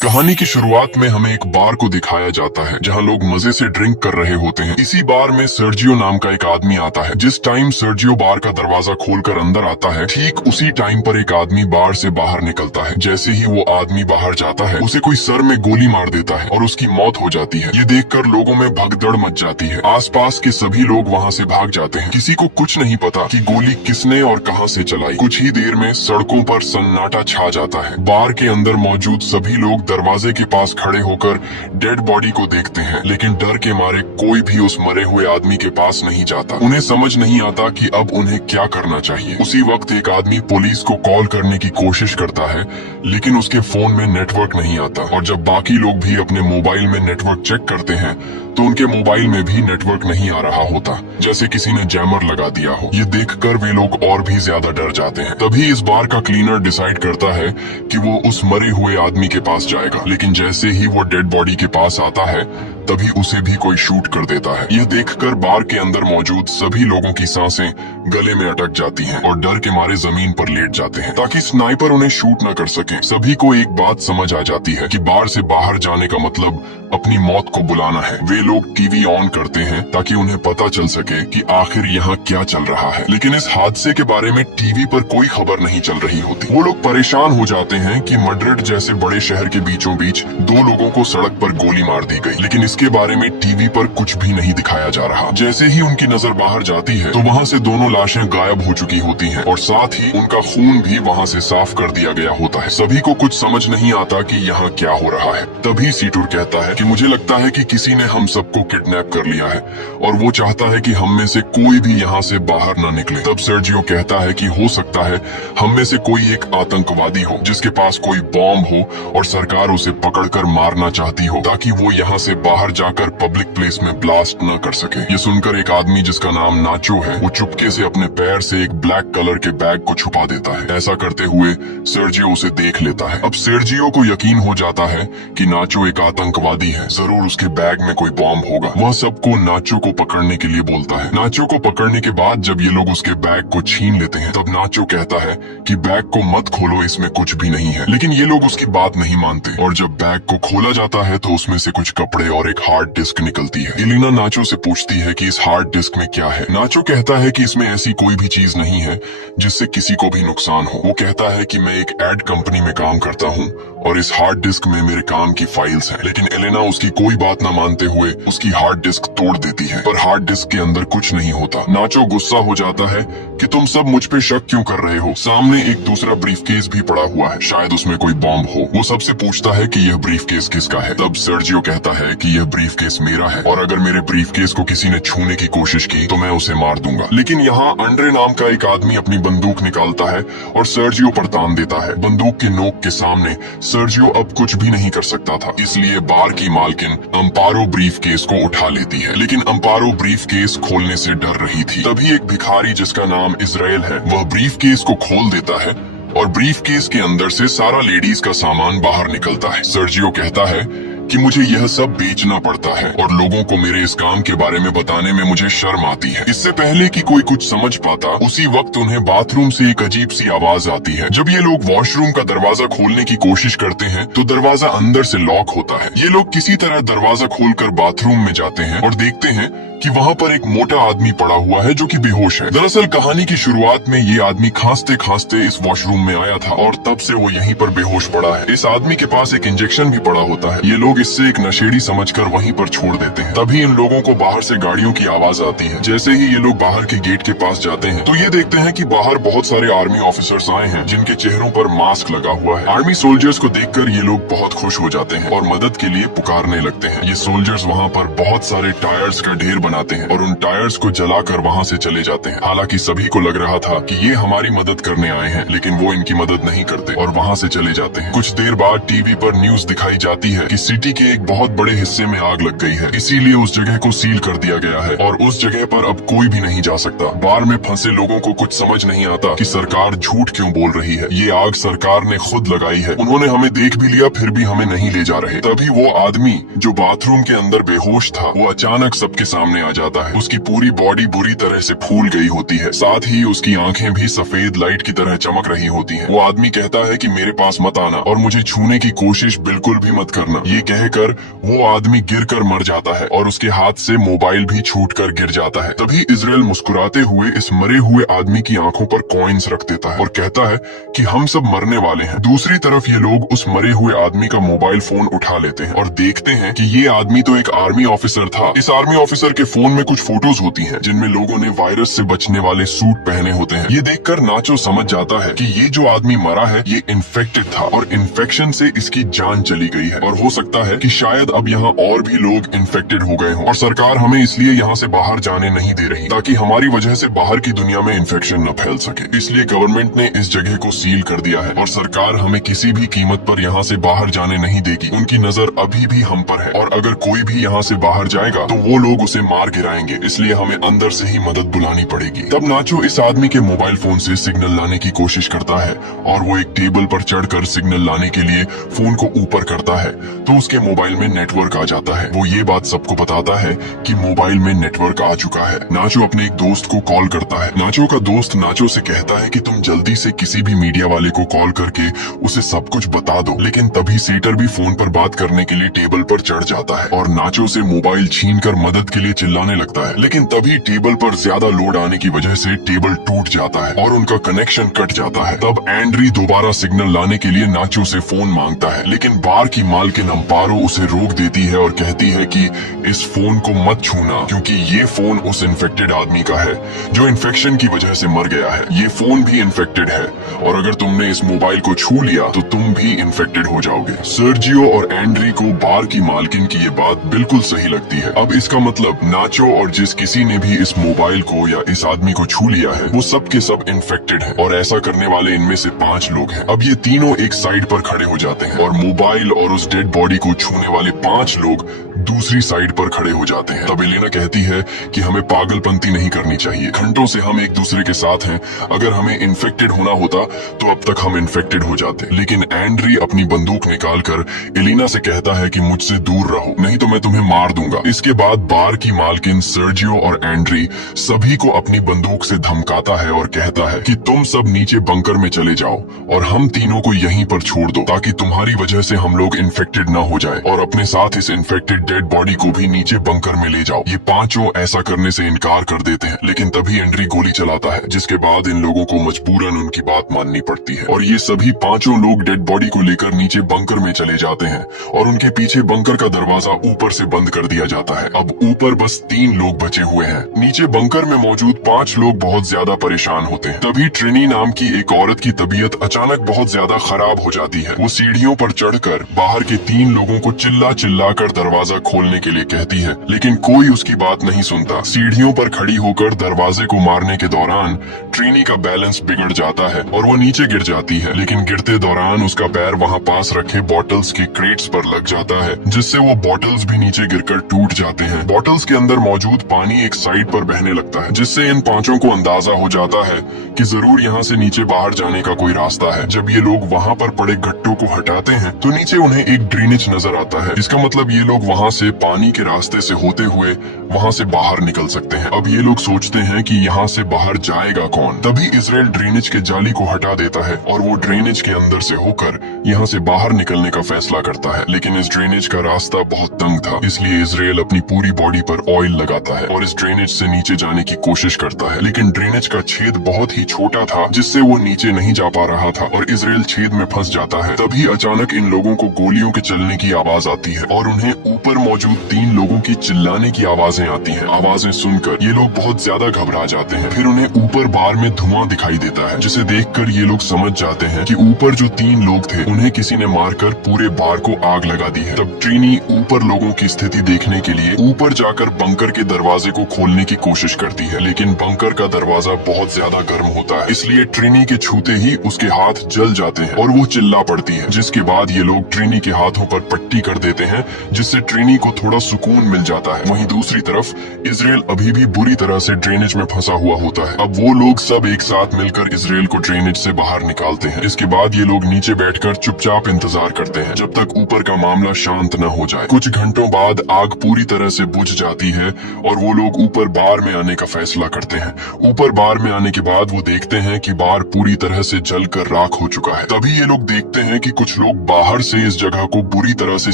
कहानी की शुरुआत में हमें एक बार को दिखाया जाता है जहां लोग मजे से ड्रिंक कर रहे होते हैं। इसी बार में सर्जियो नाम का एक आदमी आता है। जिस टाइम सर्जियो बार का दरवाजा खोलकर अंदर आता है, ठीक उसी टाइम पर एक आदमी बार से बाहर निकलता है। जैसे ही वो आदमी बाहर जाता है, उसे कोई सर में गोली मार देता है और उसकी मौत हो जाती है। ये देखकर लोगों में भगदड़ मच जाती है। आसपास के सभी लोग वहाँ से भाग जाते हैं। किसी को कुछ नहीं पता कि गोली किसने और कहाँ से चलाई। कुछ ही देर में सड़कों पर सन्नाटा छा जाता है। बार के अंदर मौजूद सभी लोग दरवाजे के पास खड़े होकर डेड बॉडी को देखते हैं, लेकिन डर के मारे कोई भी उस मरे हुए आदमी के पास नहीं जाता। उन्हें समझ नहीं आता कि अब उन्हें क्या करना चाहिए। उसी वक्त एक आदमी पुलिस को कॉल करने की कोशिश करता है, लेकिन उसके फोन में नेटवर्क नहीं आता। और जब बाकी लोग भी अपने मोबाइल में नेटवर्क चेक करते हैं तो उनके मोबाइल में भी नेटवर्क नहीं आ रहा होता, जैसे किसी ने जैमर लगा दिया हो। ये देखकर वे लोग और भी ज्यादा डर जाते हैं। तभी इस बार का क्लीनर डिसाइड करता है कि वो उस मरे हुए आदमी के पास जाएगा, लेकिन जैसे ही वो डेड बॉडी के पास आता है तभी उसे भी कोई शूट कर देता है। यह देखकर बार के अंदर मौजूद सभी लोगों की सांसें गले में अटक जाती हैं और डर के मारे जमीन पर लेट जाते हैं ताकि स्नाइपर उन्हें शूट न कर सके। सभी को एक बात समझ आ जाती है कि बार से बाहर जाने का मतलब अपनी मौत को बुलाना है। वे लोग टीवी ऑन करते हैं ताकि उन्हें पता चल सके कि आखिर यहाँ क्या चल रहा है, लेकिन इस हादसे के बारे में टीवी पर कोई खबर नहीं चल रही होती। वो लोग परेशान हो जाते हैं कि मैड्रिड जैसे बड़े शहर के बीचों बीच दो लोगों को सड़क पर गोली मार दी गई, लेकिन इसके बारे में टीवी पर कुछ भी नहीं दिखाया जा रहा। जैसे ही उनकी नजर बाहर जाती है तो वहाँ से दोनों लाशें गायब हो चुकी होती हैं और साथ ही उनका खून भी वहाँ से साफ कर दिया गया होता है। सभी को कुछ समझ नहीं आता कि यहाँ क्या हो रहा है। तभी सीटूर कहता है कि मुझे लगता है कि किसी ने हम सबको किडनैप कर लिया है और वो चाहता है कि हम में से कोई भी यहाँ से बाहर न निकले। तब सर्जियो कहता है कि हो सकता है हम में से कोई एक आतंकवादी हो जिसके पास कोई बॉम्ब हो और सरकार उसे पकड़कर मारना चाहती हो ताकि वो यहाँ से बाहर जाकर पब्लिक प्लेस में ब्लास्ट न कर सके। ये सुनकर एक आदमी जिसका नाम नाचो है, वो चुपके से अपने पैर से एक ब्लैक कलर के बैग को छुपा देता है। ऐसा करते हुए सर्जियो उसे देख लेता है। अब सर्जियो को यकीन हो जाता है कि नाचो एक आतंकवादी है, जरूर उसके बैग में कोई बॉम्ब होगा। वह सबको नाचो को पकड़ने के लिए बोलता है। नाचो को पकड़ने के बाद जब ये लोग उसके बैग को छीन लेते हैं तब नाचो कहता है कि बैग को मत खोलो, इसमें कुछ भी नहीं है, लेकिन ये लोग उसकी बात नहीं मानते और जब बैग को खोला जाता है तो उसमें से कुछ कपड़े और एक हार्ड डिस्क निकलती है। एलिना नाचो से पूछती है कि इस हार्ड डिस्क में क्या है। नाचो कहता है कि इसमें ऐसी कोई भी चीज नहीं है जिससे किसी को भी नुकसान हो। वो कहता है कि मैं एक एड कंपनी में काम करता हूँ और इस हार्ड डिस्क में मेरे काम की फाइल्स हैं, लेकिन एलेना उसकी कोई बात न मानते हुए उसकी हार्ड डिस्क तोड़ देती है, पर हार्ड डिस्क के अंदर कुछ नहीं होता। नाचो गुस्सा हो जाता है कि तुम सब मुझ पे शक क्यों कर रहे हो। सामने एक दूसरा ब्रीफकेस भी पड़ा हुआ है, शायद उसमें कोई बॉम्ब हो। वो सबसे पूछता है कि यह ब्रीफकेस किसका है। तब सर्जियो कहता है कि यह ब्रीफकेस मेरा है और अगर मेरे ब्रीफकेस को किसी ने छूने की कोशिश की तो मैं उसे मार दूंगा। लेकिन यहाँ अंड्रे नाम का एक आदमी अपनी बंदूक निकालता है और सर्जियो पर तान देता है। बंदूक के नोक के सामने सर्जियो अब कुछ भी नहीं कर सकता था, इसलिए बार की मालकिन अम्पारो ब्रीफकेस को उठा लेती है, लेकिन अम्पारो ब्रीफकेस खोलने से डर रही थी। तभी एक भिखारी जिसका नाम इजराइल है, वह ब्रीफकेस को खोल देता है और ब्रीफकेस के अंदर से सारा लेडीज का सामान बाहर निकलता है। सर्जियो कहता है कि मुझे यह सब बेचना पड़ता है और लोगों को मेरे इस काम के बारे में बताने में मुझे शर्म आती है। इससे पहले कि कोई कुछ समझ पाता, उसी वक्त उन्हें बाथरूम से एक अजीब सी आवाज आती है। जब ये लोग वॉशरूम का दरवाजा खोलने की कोशिश करते हैं तो दरवाजा अंदर से लॉक होता है। ये लोग किसी तरह दरवाजा खोलकर बाथरूम में जाते हैं और देखते हैं कि वहाँ पर एक मोटा आदमी पड़ा हुआ है जो कि बेहोश है। दरअसल कहानी की शुरुआत में ये आदमी खांसते खांसते इस वॉशरूम में आया था और तब से वो यहीं पर बेहोश पड़ा है। इस आदमी के पास एक इंजेक्शन भी पड़ा होता है। ये लोग इससे एक नशेड़ी समझकर वहीं पर छोड़ देते हैं। तभी इन लोगों को बाहर से गाड़ियों की आवाज आती है। जैसे ही ये लोग बाहर के गेट के पास जाते हैं तो ये देखते हैं कि बाहर बहुत सारे आर्मी ऑफिसर्स आए हैं जिनके चेहरों पर मास्क लगा हुआ है। आर्मी सोल्जर्स को देखकर ये लोग बहुत खुश हो जाते हैं और मदद के लिए पुकारने लगते हैं। ये सोल्जर्स वहाँ पर बहुत सारे टायर्स का ढेर बनाते हैं और उन टायर्स को जलाकर वहाँ से चले जाते हैं। हालांकि सभी को लग रहा था कि ये हमारी मदद करने आए हैं, लेकिन वो इनकी मदद नहीं करते और वहाँ से चले जाते हैं। कुछ देर बाद टीवी पर न्यूज दिखाई जाती है कि सिटी टंकी के एक बहुत बड़े हिस्से में आग लग गई है, इसीलिए उस जगह को सील कर दिया गया है और उस जगह पर अब कोई भी नहीं जा सकता। बार में फंसे लोगों को कुछ समझ नहीं आता कि सरकार झूठ क्यों बोल रही है। ये आग सरकार ने खुद लगाई है, उन्होंने हमें देख भी लिया फिर भी हमें नहीं ले जा रहे। तभी वो आदमी जो बाथरूम के अंदर बेहोश था वो अचानक सबके सामने आ जाता है। उसकी पूरी बॉडी बुरी तरह से फूल गई होती है, साथ ही उसकी आंखें भी सफेद लाइट की तरह चमक रही होती हैं। वो आदमी कहता है कि मेरे पास मत आना और मुझे छूने की कोशिश बिल्कुल भी मत करना। ये कहकर वो आदमी गिरकर मर जाता है और उसके हाथ से मोबाइल भी छूटकर गिर जाता है। तभी इजराइल मुस्कुराते हुए इस मरे हुए आदमी की आंखों पर कॉइन्स रख देता है और कहता है कि हम सब मरने वाले हैं। दूसरी तरफ ये लोग उस मरे हुए आदमी का मोबाइल फोन उठा लेते हैं और देखते हैं कि ये आदमी तो एक आर्मी ऑफिसर था। इस आर्मी ऑफिसर के फोन में कुछ फोटोज होती हैं जिनमें लोगों ने वायरस से बचने वाले सूट पहने होते हैं। ये देखकर नाचो समझ जाता है कि ये जो आदमी मरा है ये इन्फेक्टेड था और इन्फेक्शन से इसकी जान चली गई है और हो सकता है कि शायद अब यहाँ और भी लोग इन्फेक्टेड हो गए हों और सरकार हमें इसलिए यहाँ से बाहर जाने नहीं दे रही ताकि हमारी वजह से बाहर की दुनिया में इन्फेक्शन न फैल सके। इसलिए गवर्नमेंट ने इस जगह को सील कर दिया है और सरकार हमें किसी भी कीमत पर यहाँ से बाहर जाने नहीं देगी। उनकी नजर अभी भी हम पर है और अगर कोई भी यहाँ से बाहर जाएगा तो वो लोग उसे मार गिराएंगे, इसलिए हमें अंदर से ही मदद बुलानी पड़ेगी। तब नाचो इस आदमी के मोबाइल फोन से सिग्नल लाने की कोशिश करता है और वो एक टेबल पर चढ़कर सिग्नल लाने के लिए फोन को ऊपर करता है तो उसके मोबाइल में नेटवर्क आ जाता है। वो ये बात सबको बताता है कि मोबाइल में नेटवर्क आ चुका है। नाचो अपने एक दोस्त को कॉल करता है। नाचो का दोस्त नाचो से कहता है कि तुम जल्दी से किसी भी मीडिया वाले को कॉल करके उसे सब कुछ बता दो। लेकिन तभी सेटर भी फोन पर बात करने के लिए टेबल पर चढ़ जाता है और नाचो से मोबाइल छीनकर मदद के लिए चिल्लाने लगता है। लेकिन तभी टेबल पर ज्यादा लोड आने की वजह से टेबल टूट जाता है और उनका कनेक्शन कट जाता है। तब एंड्री दोबारा सिग्नल लाने के लिए नाचो से फोन मांगता है, लेकिन बार की मालकिन अम्पारो उसे रोक देती है और कहती है कि इस फोन को मत छूना क्योंकि ये फोन उस इन्फेक्टेड आदमी का है जो इन्फेक्शन की वजह से मर गया है। ये फोन भी इन्फेक्टेड है और अगर तुमने इस मोबाइल को छू लिया तो तुम भी इन्फेक्टेड हो जाओगे। सर्जियो और एंड्री को बार की मालकिन की ये बात बिल्कुल सही लगती है। अब इसका मतलब नाचो और जिस किसी ने भी इस मोबाइल को या इस आदमी को छू लिया है वो सब के सब इन्फेक्टेड है और ऐसा करने वाले इनमें से 5 लोग हैं। अब ये तीनों एक साइड पर खड़े हो जाते हैं और मोबाइल और उस डेड बॉडी को छूने वाले 5 लोग दूसरी साइड पर खड़े हो जाते हैं। तब एलेना कहती है कि हमें पागलपंती नहीं करनी चाहिए, घंटों से हम एक दूसरे के साथ हैं, अगर हमें इन्फेक्टेड होना होता तो अब तक हम इन्फेक्टेड हो जाते। लेकिन एंड्री अपनी बंदूक निकालकर एलेना से कहता है कि मुझसे दूर रहो नहीं तो मैं तुम्हें मार दूंगा। इसके बाद बार की मालकिन सर्जियो और एंड्री सभी को अपनी बंदूक से धमकाता है और कहता है कि तुम सब नीचे बंकर में चले जाओ और हम तीनों को यहीं पर छोड़ दो ताकि तुम्हारी वजह से हम लोग इन्फेक्टेड न हो जाए और अपने साथ इस इन्फेक्टेड डेड बॉडी को भी नीचे बंकर में ले जाओ। ये 5 ऐसा करने से इनकार कर देते हैं लेकिन तभी एंड्री गोली चलाता है जिसके बाद इन लोगों को मजबूरन उनकी बात माननी पड़ती है और ये सभी 5 लोग डेड बॉडी को लेकर नीचे बंकर में चले जाते हैं और उनके पीछे बंकर का दरवाजा ऊपर से बंद कर दिया जाता है। अब ऊपर बस 3 लोग बचे हुए हैं। नीचे बंकर में मौजूद 5 लोग बहुत ज्यादा परेशान होते हैं। तभी ट्रिनी नाम की एक औरत की तबीयत अचानक बहुत ज्यादा खराब हो जाती है। वो सीढ़ियों पर चढ़कर बाहर के 3 लोगों को चिल्ला चिल्ला कर दरवाजा खोलने के लिए कहती है लेकिन कोई उसकी बात नहीं सुनता। सीढ़ियों पर खड़ी होकर दरवाजे को मारने के दौरान ट्रिनी का बैलेंस बिगड़ जाता है और वो नीचे गिर जाती है, लेकिन गिरते दौरान उसका पैर वहाँ पास रखे बॉटल्स के क्रेट्स पर लग जाता है जिससे वो बॉटल्स भी नीचे गिरकर टूट जाते हैं। बॉटल्स के अंदर मौजूद पानी एक साइड पर बहने लगता है जिससे इन 5 को अंदाजा हो जाता है कि जरूर यहाँ से नीचे बाहर जाने का कोई रास्ता है। जब ये लोग वहाँ पर पड़े गट्टों को हटाते हैं तो नीचे उन्हें एक ड्रेनेज नजर आता है। इसका मतलब ये लोग वहाँ से पानी के रास्ते से होते हुए वहाँ से बाहर निकल सकते हैं। अब ये लोग सोचते हैं कि यहाँ से बाहर जाएगा कौन। तभी इजराइल ड्रेनेज के जाली को हटा देता है और वो ड्रेनेज के अंदर से होकर यहाँ से बाहर निकलने का फैसला करता है, लेकिन इस ड्रेनेज का रास्ता बहुत तंग था इसलिए इजराइल अपनी पूरी बॉडी पर ऑयल लगाता है और इस ड्रेनेज से नीचे जाने की कोशिश करता है, लेकिन ड्रेनेज का छेद बहुत ही छोटा था जिससे वो नीचे नहीं जा पा रहा था और इजराइल छेद में फंस जाता है। तभी अचानक इन लोगों को गोलियों के चलने की आवाज आती है और उन्हें ऊपर मौजूद 3 लोगों की चिल्लाने की आवाजें आती हैं। आवाजें सुनकर ये लोग बहुत ज्यादा घबरा जाते हैं। फिर उन्हें ऊपर बार में धुआं दिखाई देता है जिसे देखकर ये लोग समझ जाते हैं कि ऊपर जो 3 लोग थे उन्हें किसी ने मारकर पूरे बार को आग लगा दी है। तब ट्रिनी ऊपर लोगों की स्थिति देखने के लिए ऊपर जाकर बंकर के दरवाजे को खोलने की कोशिश करती है, लेकिन बंकर का दरवाजा बहुत ज्यादा गर्म होता है इसलिए ट्रिनी के छूते ही उसके हाथ जल जाते हैं और वो चिल्ला पड़ती है, जिसके बाद ये लोग ट्रिनी के हाथों पर पट्टी कर देते हैं, जिससे ट्रेनी को थोड़ा सुकून मिल जाता है। वहीं दूसरी तरफ इजराइल अभी भी बुरी तरह से ड्रेनेज में फंसा हुआ होता है। अब वो लोग सब एक साथ मिलकर इजराइल को ड्रेनेज से बाहर निकालते हैं। इसके बाद ये लोग नीचे बैठकर चुपचाप इंतजार करते हैं जब तक ऊपर का मामला शांत न हो जाए। कुछ घंटों बाद आग पूरी तरह से बुझ जाती है और वो लोग ऊपर बार में आने का फैसला करते हैं। ऊपर बार में आने के बाद वो देखते हैं कि बार पूरी तरह से जलकर राख हो चुका है। तभी ये लोग देखते हैं कि कुछ लोग बाहर से इस जगह को बुरी तरह से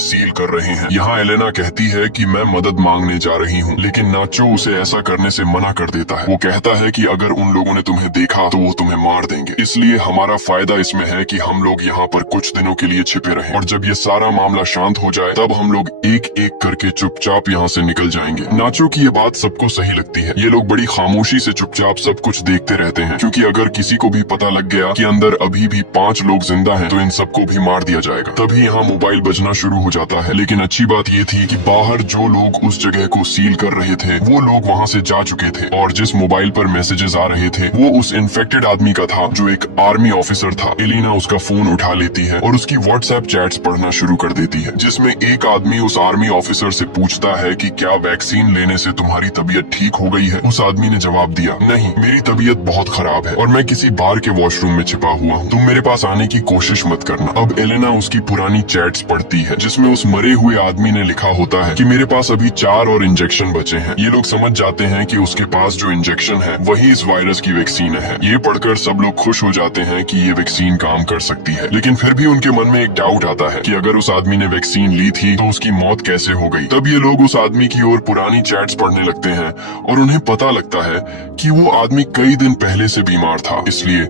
सील कर रहे हैं। यहाँ एलेना कहती है कि मैं मदद मांगने जा रही हूँ, लेकिन नाचो उसे ऐसा करने से मना कर देता है। वो कहता है कि अगर उन लोगों ने तुम्हें देखा तो वो तुम्हें मार देंगे, इसलिए हमारा फायदा इसमें है कि हम लोग यहाँ पर कुछ दिनों के लिए छिपे रहें और जब ये सारा मामला शांत हो जाए तब हम लोग एक एक करके चुपचाप यहाँ से निकल जाएंगे। नाचो की ये बात सबको सही लगती है। ये लोग बड़ी खामोशी से चुपचाप सब कुछ देखते रहते हैं, क्योंकि अगर किसी को भी पता लग गया कि अंदर अभी भी 5 लोग जिंदा हैं, तो इन सबको भी मार दिया जाएगा। तभी यहाँ मोबाइल बजना शुरू हो जाता है। लेकिन अच्छी बात ये थी कि बाहर जो लोग उस जगह को सील कर रहे थे वो लोग वहाँ से जा चुके थे और जिस मोबाइल पर मैसेजेस आ रहे थे वो उस इन्फेक्टेड आदमी का था जो एक आर्मी ऑफिसर था। एलिना उसका फोन उठा लेती है और उसकी व्हाट्सएप चैट्स पढ़ना शुरू कर देती है, जिसमें एक आदमी उस आर्मी ऑफिसर से पूछता है कि क्या वैक्सीन लेने से तुम्हारी तबीयत ठीक हो गई है। उस आदमी ने जवाब दिया, नहीं, मेरी तबीयत बहुत खराब है और मैं किसी बार के वॉशरूम में छिपा हुआ हूँ, तुम मेरे पास आने की कोशिश मत करना। अब एलेना उसकी पुरानी चैट्स पढ़ती है जिसमें उस मरे हुए आदमी ने लिखा होता है कि मेरे पास अभी 4 और इंजेक्शन बचे हैं। ये लोग समझ जाते हैं कि उसके पास जो इंजेक्शन है वही इस वायरस की वैक्सीन है। ये पढ़कर सब लोग खुश हो जाते हैं कि ये वैक्सीन काम कर सकती है, लेकिन फिर भी उनके मन में एक डाउट आता है कि अगर उस आदमी ने वैक्सीन ली थी तो उसकी मौत कैसे हो गई। तब ये लोग उस आदमी की ओर पुरानी चैट्स पढ़ने लगते हैं और उन्हें पता लगता है कि वो आदमी कई दिन पहले से बीमार था, इसलिए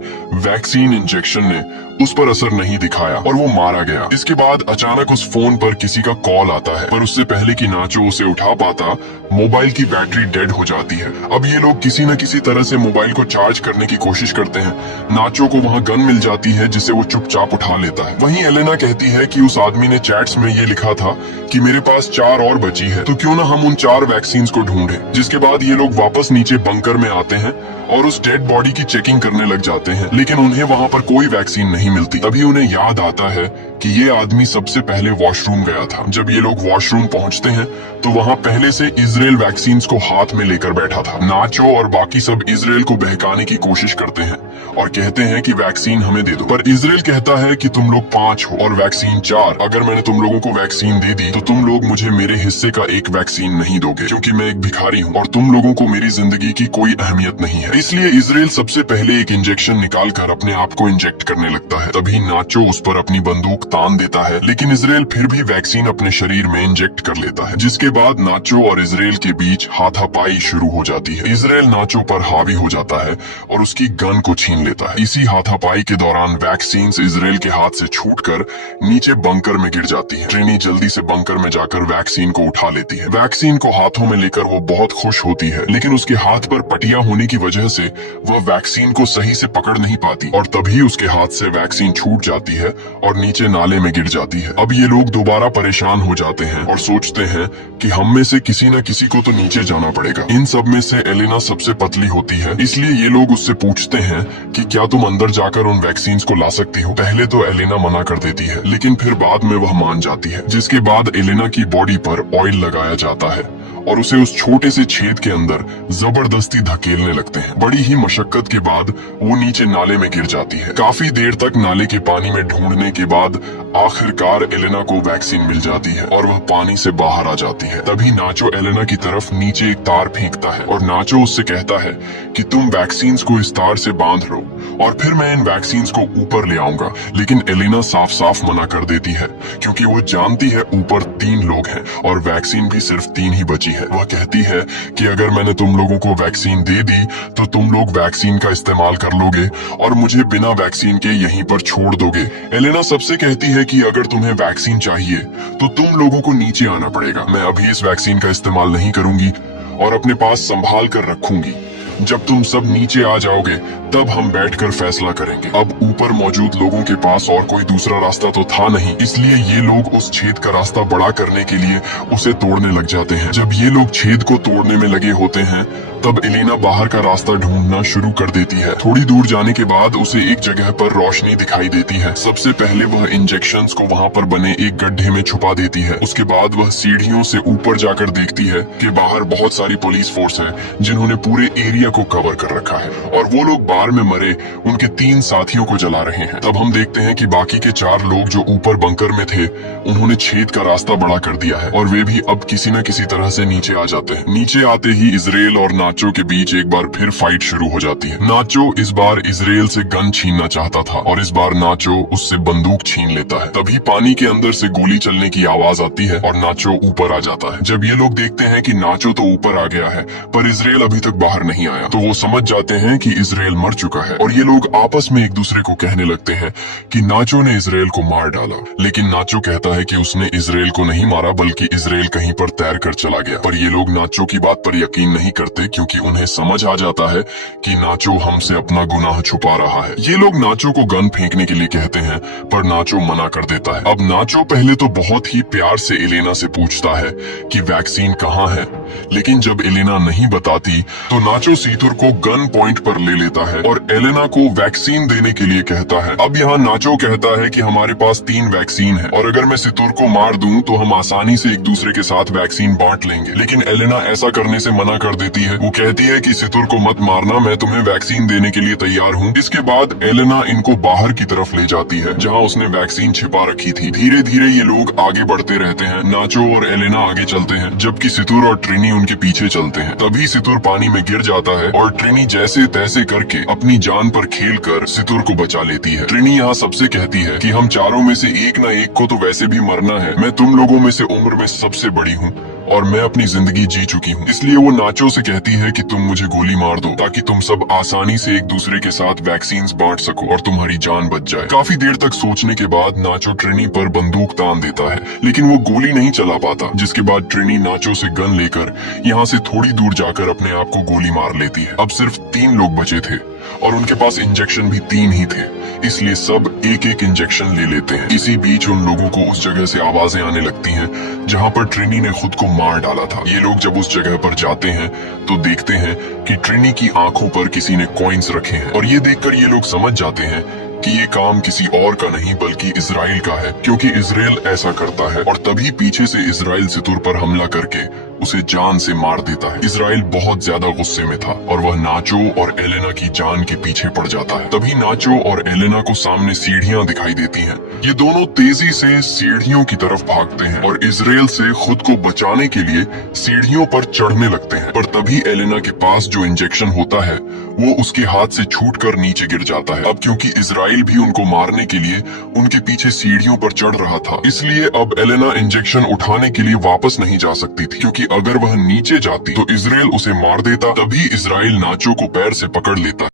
वैक्सीन इंजेक्शन ने उस पर असर नहीं दिखाया और वो मारा गया। इसके बाद अचानक उस फोन पर किसी का कॉल आता है, पर उससे पहले कि नाचो उसे उठा पाता, मोबाइल की बैटरी डेड हो जाती है। अब ये लोग किसी न किसी तरह से मोबाइल को चार्ज करने की कोशिश करते हैं। नाचो को वहाँ गन मिल जाती है जिसे वो चुपचाप उठा लेता है। वहीं एलेना कहती है कि उस आदमी ने चैट्स में ये लिखा था कि मेरे पास 4 और बची है, तो क्यों ना हम उन 4 वैक्सीन को ढूंढे। जिसके बाद ये लोग वापस नीचे बंकर में आते हैं और उस डेड बॉडी की चेकिंग करने लग जाते हैं, लेकिन उन्हें वहाँ पर कोई वैक्सीन नहीं मिलती। तभी उन्हें याद आता है कि ये आदमी सबसे पहले वॉशरूम गया था। जब ये लोग वॉशरूम पहुँचते हैं तो वहाँ पहले से इजराइल वैक्सीन को हाथ में लेकर बैठा था। नाचो और बाकी सब इजराइल को बहकाने की कोशिश करते हैं और कहते हैं कि वैक्सीन हमें दे दो, पर इजराइल कहता है कि तुम लोग 5 हो और वैक्सीन 4। अगर मैंने तुम लोगों को वैक्सीन दे दी तो तुम लोग मुझे मेरे हिस्से का एक वैक्सीन नहीं दोगे, क्योंकि मैं एक भिखारी हूँ और तुम लोगों को मेरी जिंदगी की कोई अहमियत नहीं है। इसलिए इजराइल सबसे पहले एक इंजेक्शन निकाल कर अपने आप को इंजेक्ट करने लगता है। तभी नाचो उस पर अपनी बंदूक तान देता है, लेकिन इजराइल फिर भी वैक्सीन अपने शरीर में इंजेक्ट कर लेता है। जिसके बाद नाचो और इजराइल के बीच हाथापाई शुरू हो जाती है। इजराइल नाचो पर हावी हो जाता है और उसकी गन को छीन लेता है। इसी हाथापाई के दौरान वैक्सीन इजराइल के हाथ से छूटकर नीचे बंकर में गिर जाती है। ट्रेनी जल्दी से बंकर में जाकर वैक्सीन को उठा लेती है। वैक्सीन को हाथों में लेकर वो बहुत खुश होती है, लेकिन उसके हाथ पर पटिया होने की वजह से वह वैक्सीन को सही से पकड़ नहीं पाती और तभी उसके हाथ से वैक्सीन छूट जाती है और नीचे नाले में गिर जाती है। अब ये लोग दोबारा परेशान हो जाते हैं और सोचते हैं कि हम में से किसी न किसी को तो नीचे जाना पड़ेगा। इन सब में से एलेना सबसे पतली होती है, इसलिए ये लोग उससे पूछते हैं कि क्या तुम अंदर जाकर उन वैक्सीन को ला सकती हो। पहले तो एलेना मना कर देती है, लेकिन फिर बाद में वह मान जाती है। जिसके बाद एलेना की बॉडी पर ऑयल लगाया जाता है और उसे उस छोटे से छेद के अंदर जबरदस्ती धकेलने लगते हैं। बड़ी ही मशक्कत के बाद वो नीचे नाले में गिर जाती है। काफी देर तक नाले के पानी में ढूंढने के बाद आखिरकार एलेना को वैक्सीन मिल जाती है और वह पानी से बाहर आ जाती है। तभी नाचो एलेना की तरफ नीचे एक तार फेंकता है और नाचो उससे कहता है कि तुम वैक्सीन को इस तार से बांध लो और फिर मैं इन वैक्सीन को ऊपर ले आऊंगा। लेकिन एलेना साफ साफ मना कर देती है, क्योंकि वो जानती है ऊपर 3 लोग हैं और वैक्सीन भी सिर्फ 3 ही बची है। वह कहती है कि अगर मैंने तुम लोगों को वैक्सीन दे दी तो तुम लोग वैक्सीन का इस्तेमाल कर लोगे और मुझे बिना वैक्सीन के यहीं पर छोड़ दोगे। एलेना सबसे कहती है कि अगर तुम्हें वैक्सीन चाहिए तो तुम लोगों को नीचे आना पड़ेगा। मैं अभी इस वैक्सीन का इस्तेमाल नहीं करूंगी और अपने पास संभाल कर रखूंगी। जब तुम सब नीचे आ जाओगे तब हम बैठकर फैसला करेंगे। अब ऊपर मौजूद लोगों के पास और कोई दूसरा रास्ता तो था नहीं, इसलिए ये लोग उस छेद का रास्ता बड़ा करने के लिए उसे तोड़ने लग जाते हैं। जब ये लोग छेद को तोड़ने में लगे होते हैं तब एलेना बाहर का रास्ता ढूंढना शुरू कर देती है। थोड़ी दूर जाने के बाद उसे एक जगह पर रोशनी दिखाई देती है। सबसे पहले वह इंजेक्शंस को वहाँ पर बने एक गड्ढे में छुपा देती है। उसके बाद वह सीढ़ियों से ऊपर जाकर देखती है कि बाहर बहुत सारी पुलिस फोर्स है जिन्होंने पूरे एरिया को कवर कर रखा है और वो लोग बार में मरे उनके 3 साथियों को जला रहे हैं। तब हम देखते हैं कि बाकी के 4 लोग जो ऊपर बंकर में थे उन्होंने छेद का रास्ता बड़ा कर दिया है और वे भी अब किसी न किसी तरह से नीचे आ जाते हैं। नीचे आते ही इजराइल और नाचो के बीच एक बार फिर फाइट शुरू हो जाती है। नाचो इस बार इजराइल से गन छीनना चाहता था और इस बार नाचो उससे बंदूक छीन लेता है। तभी पानी के अंदर से गोली चलने की आवाज आती है और नाचो ऊपर आ जाता है। जब ये लोग देखते हैं कि नाचो तो ऊपर आ गया है पर इजराइल अभी तक बाहर नहीं आया तो वो समझ जाते हैं कि इजराइल मर चुका है और ये लोग आपस में एक दूसरे को कहने लगते हैं कि नाचो ने इजराइल को मार डाला। लेकिन नाचो कहता है कि उसने इजराइल को नहीं मारा बल्कि इजराइल कहीं पर तैर कर चला गया। पर ये लोग नाचो की बात पर यकीन नहीं करते क्योंकि उन्हें समझ आ जाता है कि नाचो हमसे अपना गुनाह छुपा रहा है। ये लोग नाचो को गन फेंकने के लिए कहते हैं पर नाचो मना कर देता है। अब नाचो पहले तो बहुत ही प्यार से एलेना से पूछता है कि वैक्सीन कहाँ है, लेकिन जब एलेना नहीं बताती तो नाचो सीतुर को गन पॉइंट पर ले लेता है और एलेना को वैक्सीन देने के लिए कहता है। अब यहाँ नाचो कहता है कि हमारे पास 3 वैक्सीन है और अगर मैं सीतुर को मार दूं तो हम आसानी से एक दूसरे के साथ वैक्सीन बांट लेंगे। लेकिन एलेना ऐसा करने से मना कर देती है। वो कहती है कि सीतुर को मत मारना, मैं तुम्हें वैक्सीन देने के लिए तैयार हूँ। इसके बाद एलेना इनको बाहर की तरफ ले जाती है जहाँ उसने वैक्सीन छिपा रखी थी। धीरे धीरे ये लोग आगे बढ़ते रहते हैं। नाचो और एलेना आगे चलते हैं जबकि सीतुर और ट्रिनी उनके पीछे चलते हैं। तभी सीतुर पानी में गिर जाता है और ट्रिनी जैसे तैसे करके अपनी जान पर खेल कर सीतुर को बचा लेती है। ट्रिनी यहाँ सबसे कहती है कि हम चारों में से एक न एक को तो वैसे भी मरना है। मैं तुम लोगों में से उम्र में सबसे बड़ी हूँ और मैं अपनी जिंदगी जी चुकी हूँ, इसलिए वो नाचो से कहती है कि तुम मुझे गोली मार दो ताकि तुम सब आसानी से एक दूसरे के साथ वैक्सीन बांट सको और तुम्हारी जान बच जाए। काफी देर तक सोचने के बाद नाचो ट्रिनी पर बंदूक तान देता है लेकिन वो गोली नहीं चला पाता, जिसके बाद ट्रिनी नाचो से गन लेकर यहाँ से थोड़ी दूर जाकर अपने आप को गोली मार लेती है। अब सिर्फ 3 लोग बचे थे और उनके पास इंजेक्शन भी 3 ही थे, इसलिए सब एक एक इंजेक्शन ले लेते हैं। इसी बीच उन लोगों को उस जगह से आवाजें आने लगती हैं जहां पर ट्रिनी ने खुद को मार डाला था। ये लोग जब उस जगह पर जाते हैं तो देखते हैं कि ट्रिनी की आंखों पर किसी ने कॉइन्स रखे हैं और ये देखकर ये लोग समझ जाते हैं कि ये काम किसी और का नहीं बल्कि इजराइल का है, क्योंकि इजराइल ऐसा करता है। और तभी पीछे से इजराइल सीतुर पर हमला करके उसे जान से मार देता है। इजराइल बहुत ज्यादा गुस्से में था और वह नाचो और एलेना की जान के पीछे पड़ जाता है। तभी नाचो और एलेना को सामने सीढ़ियां दिखाई देती हैं। ये दोनों तेजी से सीढ़ियों की तरफ भागते हैं और इजराइल से खुद को बचाने के लिए सीढ़ियों पर चढ़ने लगते हैं। पर तभी एलेना के पास जो इंजेक्शन होता है वो उसके हाथ से छूटकर नीचे गिर जाता है। अब क्योंकि इजराइल भी उनको मारने के लिए उनके पीछे सीढ़ियों पर चढ़ रहा था, इसलिए अब एलेना इंजेक्शन उठाने के लिए वापस नहीं जा सकती थी, क्योंकि अगर वह नीचे जाती तो इजराइल उसे मार देता। तभी इजराइल नाचो को पैर से पकड़ लेता।